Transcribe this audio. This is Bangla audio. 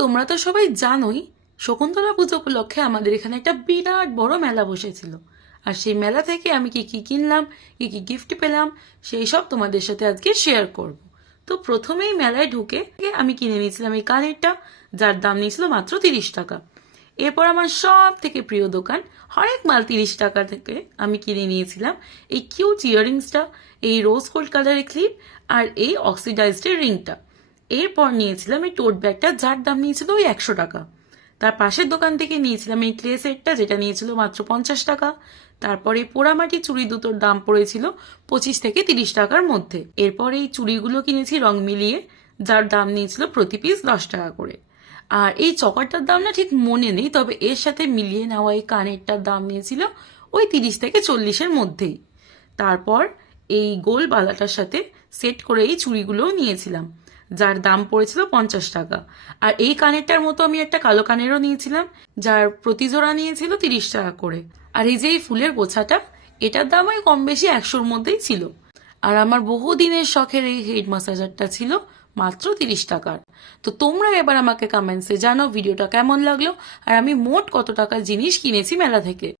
তোমরা তো সবাই জানোই শকুন্তলা পুজো উপলক্ষে আমাদের এখানে একটা বিরাট বড় মেলা বসেছিল। আর সেই মেলা থেকে আমি কি কি কিনলাম, কি কি গিফট পেলাম, সেই সব তোমাদের সাথে আজকে শেয়ার করব। তো প্রথমেই মেলায় ঢুকে আমি কিনে নিয়েছিলাম এই কানেরটা, যার দাম নিয়েছিল মাত্র 30 টাকা। এরপর আমার সব থেকে প্রিয় দোকান হরেক মাল 30 টাকা থেকে আমি কিনে নিয়েছিলাম এই কিউট ইয়াররিংসটা, এই রোজ গোল্ড কালারের ক্লিপ আর এই অক্সিডাইজড রিংটা। এরপর নিয়েছিলাম এই টোট ব্যাগটা, যার দাম নিয়েছিল ওই 100 টাকা। তার পাশের দোকান থেকে নিয়েছিলাম এই ক্লে সেটটা, যেটা নিয়েছিল মাত্র 50 টাকা। তারপরে পোড়ামাটি চুড়ি দুটোর দাম পড়েছিল 25 থেকে 30 টাকার মধ্যে। এরপর এই চুড়িগুলো কিনেছি রং মিলিয়ে, যার দাম নিয়েছিল প্রতি পিস 10 টাকা করে। আর এই চকারটার দাম না ঠিক মনে নেই, তবে এর সাথে মিলিয়ে নেওয়া এই কানেরটার দাম নিয়েছিল ওই 30 থেকে 40-এর মধ্যেই। তারপর এই গোল বালাটার সাথে সেট করে এই চুড়িগুলোও নিয়েছিলাম, যার দাম পড়েছিল 50 টাকা। আর এই কানেরটার মতো আমি একটা কালো কানেরও নিয়েছিলাম, যার প্রতি জোড়া নিয়েছিল 30 টাকা করে। আর এই যে এই ফুলের গোছাটা, এটার দাম ওই কম বেশি 100-র মধ্যেই ছিল। আর আমার বহুদিনের শখের এই হেড ম্যাসাজারটা ছিল মাত্র 30 টাকার। তো তোমরা এবার আমাকে কমেন্টসে জানাও ভিডিওটা কেমন লাগলো, আর আমি মোট কত টাকার জিনিস কিনেছি মেলা থেকে।